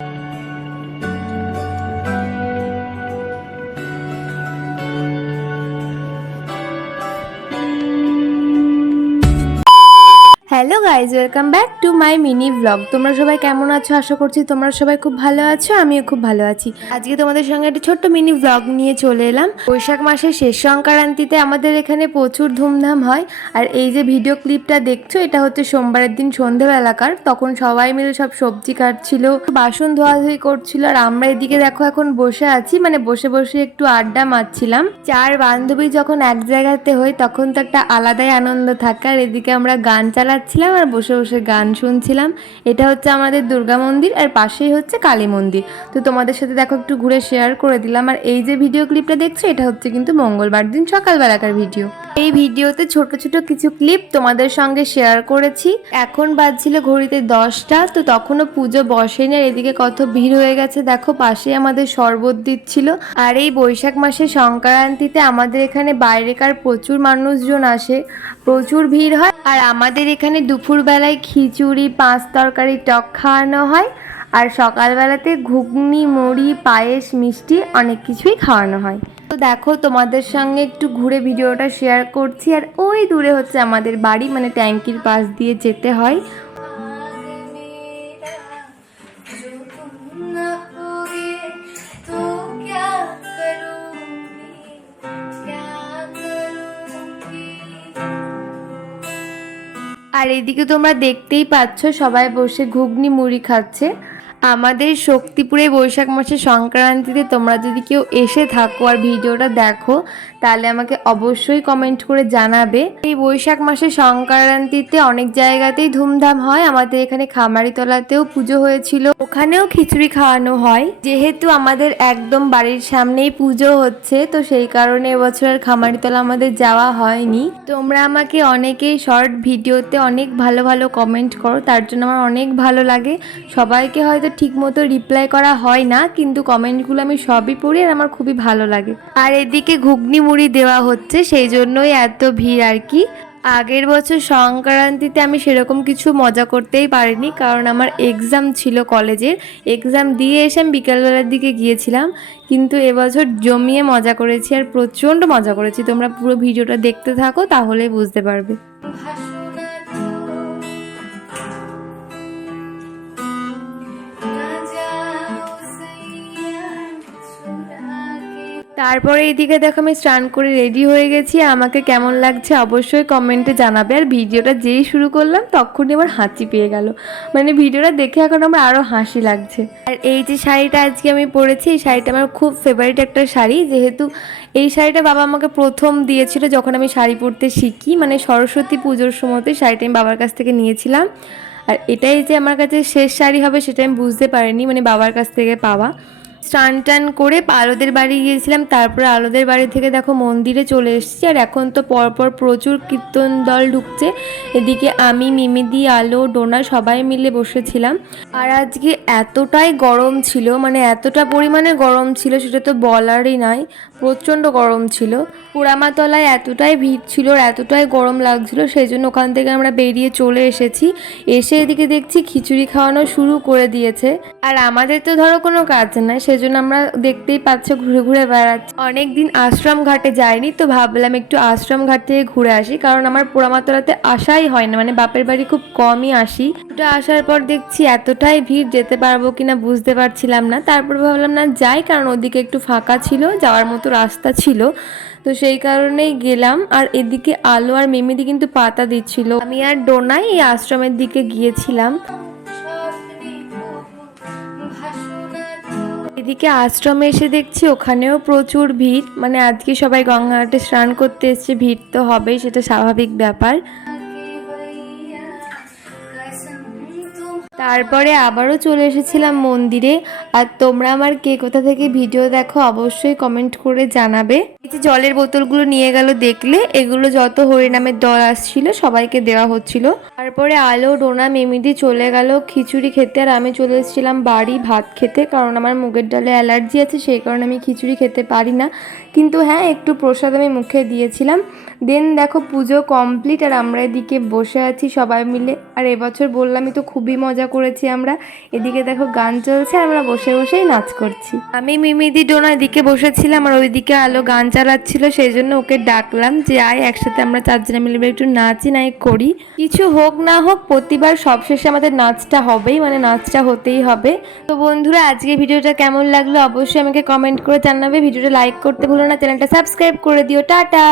you hello guys, welcome back to my mini blog তোমরা সবাই কেমন আছো? আশা করছি তোমরা সবাই খুব ভালো আছো, আমিও খুব ভালো আছি। আজকে তোমাদের সঙ্গে একটা ছোট্ট মিনি ব্লগ নিয়ে চলে এলাম। বৈশাখ মাসের শেষ সংক্রান্তিতে আমাদের এখানে প্রচুর ধুমধাম হয়। আর এই যে ভিডিও ক্লিপটা দেখছ, এটা হচ্ছে সোমবারের দিন সন্ধেবেলাকার তখন সবাই মিলে সব সবজি কাটছিল, বাসন ধোয়াধুয়ি করছিল। আর আমরা এদিকে দেখো এখন বসে আছি মানে বসে বসে একটু আড্ডা মারছিলাম। চার বান্ধবী যখন এক জায়গাতে হই তখন তো একটা আলাদাই আনন্দ থাকে। আর এদিকে আমরা গান চালাচ্ছিলাম আর বসে বসে গান শুনছিলাম। এটা হচ্ছে আমাদের দুর্গা মন্দির আর পাশেই হচ্ছে কালী মন্দির। তো তোমাদের সাথে দেখো একটু ঘুরে শেয়ার করে দিলাম। আর এই যে ভিডিও ক্লিপটা দেখছ, এটা হচ্ছে কিন্তু মঙ্গলবার দিন সকালবেলাকার ভিডিও এই ভিডিওতে ছোট ছোট কিছু ক্লিপ তোমাদের সঙ্গে শেয়ার করেছি। এখন বাজছিল ঘড়িতে দশটা, তো তখনও পুজো বসেনি আর এদিকে কত ভিড় হয়ে গেছে। দেখো পাশে আমাদের শরবত দিচ্ছিল আর এই বৈশাখ মাসে সংক্রান্তিতে আমাদের এখানে বাইরেকার প্রচুর মানুষজন আসে। প্রচুর ভিড় হয়। আর আমাদের এখানে দুপুরবেলায় খিচুড়ি, পাঁচ তরকারি, টক খাওয়ানো হয়। আর সকালবেলাতে ঘুগনি, মুড়ি, পায়েস, মিষ্টি অনেক কিছুই খাওয়ানো হয়। তো দেখো, তোমাদের সঙ্গে একটু ঘুরে ভিডিওটা শেয়ার করছি। আর ওই দূরে হচ্ছে আমাদের বাড়ি মানে ট্যাঙ্কির পাশ দিয়ে যেতে হয়। আর এদিকে তোমরা দেখতেই পাচ্ছ, সবাই বসে ঘুগনি, মুড়ি খাচ্ছে। আমাদের শক্তিপুরে বৈশাখ মাসের সংক্রান্তিতে তোমরা যদি কেউ এসে থাকো আর ভিডিওটা দেখো, তাহলে আমাকে অবশ্যই কমেন্ট করে জানাবে। এই বৈশাখ মাসের সংক্রান্তিতে অনেক জায়গাতেই ধুমধাম হয়। আমাদের এখানে খামারিতলাতেও পুজো হয়েছিল। ওখানেও খিচুড়ি খাওয়ানো হয়। যেহেতু আমাদের একদম বাড়ির সামনেই পুজো হচ্ছে, তো সেই কারণে এবছর আর খামারিতলা আমাদের যাওয়া হয়নি। তোমরা আমাকে অনেকেই শর্ট ভিডিওতে অনেক ভালো ভালো কমেন্ট করো, তার জন্য আমার অনেক ভালো লাগে। সবাইকে হয়তো ঠিক মতো রিপ্লাই করা হয় না, কিন্তু কমেন্টগুলো আমি সবই পড়ি আর আমার খুবই ভালো লাগে। আর এদিকে ঘুগনি মুড়ি দেওয়া হচ্ছে, সেই জন্যই এত ভিড় আর কি। আগের বছর সংক্রান্তিতে আমি সেরকম কিছু মজা করতেই পারিনি, কারণ আমার এক্সাম ছিল কলেজের। এক্সাম দিয়ে এসে আমি বিকালবেলার দিকে গিয়েছিলাম, কিন্তু এবছর জমিয়ে মজা করেছি আর প্রচণ্ড মজা করেছি। তোমরা পুরো ভিডিওটা দেখতে থাকো তাহলে বুঝতে পারবে। তারপরে এইদিকে দেখো আমি স্নান করে রেডি হয়ে গেছি। আমাকে কেমন লাগছে অবশ্যই কমেন্টে জানাবে। আর ভিডিওটা যেই শুরু করলাম, তখনই আমার হাঁচি পেয়ে গেল। মানে ভিডিওটা দেখে এখন আমার আরও হাসি লাগছে। আর এই যে শাড়িটা আজকে আমি পরেছি, এই শাড়িটা আমার খুব ফেভারিট একটা শাড়ি। যেহেতু এই শাড়িটা বাবা আমাকে প্রথম দিয়েছিল যখন আমি শাড়ি পরতে শিখি। মানে সরস্বতী পুজোর সময়তে শাড়িটা আমি বাবার কাছ থেকে নিয়েছিলাম। আর এটাই যে আমার কাছে শেষ শাড়ি হবে সেটা আমি বুঝতে পারিনি। মানে বাবার কাছ থেকে পাওয়া। স্নান টান করে আলোদের বাড়ি গিয়েছিলাম, তারপরে আলোদের বাড়ি থেকে দেখো মন্দিরে চলে এসেছি, আর এখন তো পরপর প্রচুর কীর্তন দল ঢুকছে। এদিকে আমি, মিমিদি, আলো, ডোনা সবাই মিলে বসেছিলাম। আর আজকে এতটাই গরম ছিল মানে এতটা পরিমাণে গরম ছিল, সেটা তো বলারই নয় প্রচণ্ড গরম ছিল। পোড়ামাতলায় এতটাই ভিড় ছিল, আর এতটাই গরম লাগছিল, সেই জন্য ওখান থেকে আমরা বেরিয়ে চলে এসেছি। এসে এদিকে দেখছি খিচুড়ি খাওয়ানো শুরু করে দিয়েছে। আর আমাদের তো ধরো কোনো কাজ নাই সেজন্য আমরা দেখতেই পাচ্ছ ঘুরে ঘুরে বেড়াচ্ছি। অনেক দিন আশ্রম ঘাটে যাইনি, তো ভাবলাম একটু আশ্রম ঘাট থেকে ঘুরে আসি, কারণ আমার পোড়ামাতলাতে আসাই হয় না মানে বাপের বাড়ি খুব কমই আসি। ওটা আসার পর দেখছি এতটাই ভিড়, যেতে পারব কিনা বুঝতে পারছিলাম না। তারপর ভাবলাম, না, যাই, কারণ ওদিকে একটু ফাঁকা ছিল, যাওয়ার মতো রাস্তা ছিল। তো সেই কারণেই গেলাম, আর এদিকে আলো আর মিমিদি কিন্তু পাতা দিচ্ছিল। আমি আর ডোনাই এই আশ্রমের দিকে গিয়েছিলাম। এদিকে আশ্রমে এসে দেখছি ওখানেও প্রচুর ভিড়। মানে আজকে সবাই গঙ্গাঘাটে স্নান করতে এসছে, ভিড় তো হবেই, সেটা স্বাভাবিক ব্যাপার। তারপরে আবারও চলে এসেছিলাম মন্দিরে। আর তোমরা আমার কে কোথা থেকে ভিডিও দেখো অবশ্যই কমেন্ট করে জানাবে। এই যে জলের বোতলগুলো নিয়ে গেল দেখলে, এগুলো যত হরিনামের দল আসছিল সবাইকে দেওয়া হচ্ছিল। তারপরে আলো, ডোনা, মেমিদি চলে গেল খিচুড়ি খেতে। আর আমি চলে এসেছিলাম বাড়ি ভাত খেতে, কারণ আমার মুগের ডালে অ্যালার্জি আছে, সেই কারণে আমি খিচুড়ি খেতে পারি না। কিন্তু হ্যাঁ একটু প্রসাদ আমি মুখে দিয়েছিলাম। দেন দেখো পুজো কমপ্লিট, আর আমরা এদিকে বসে আছি সবাই মিলে। আর এবছর বললামই তো খুবই মজা করেছি আমরা। এদিকে দেখো গান চলছে আমরা বসে বসেই নাচ করছি। আমি মিমিদি ডোনা এদিকে বসেছিলাম আর ওইদিকে আলো গান চালাচ্ছিল, সেই জন্য ওকে ডাকলাম যে, আয়, একসাথে আমরা চারজনে মিলে একটু নাচই নাই করি। কিছু হোক না হোক, প্রতিবার সবশেষে আমাদের নাচটা হবেই মানে নাচটা হতেই হবে। তো বন্ধুরা, আজকে ভিডিওটা কেমন লাগল অবশ্যই আমাকে কমেন্ট করে জানাবে। ভিডিওটা লাইক করতে ভুলো না, চ্যানেলটা সাবস্ক্রাইব করে দিও। টাটা!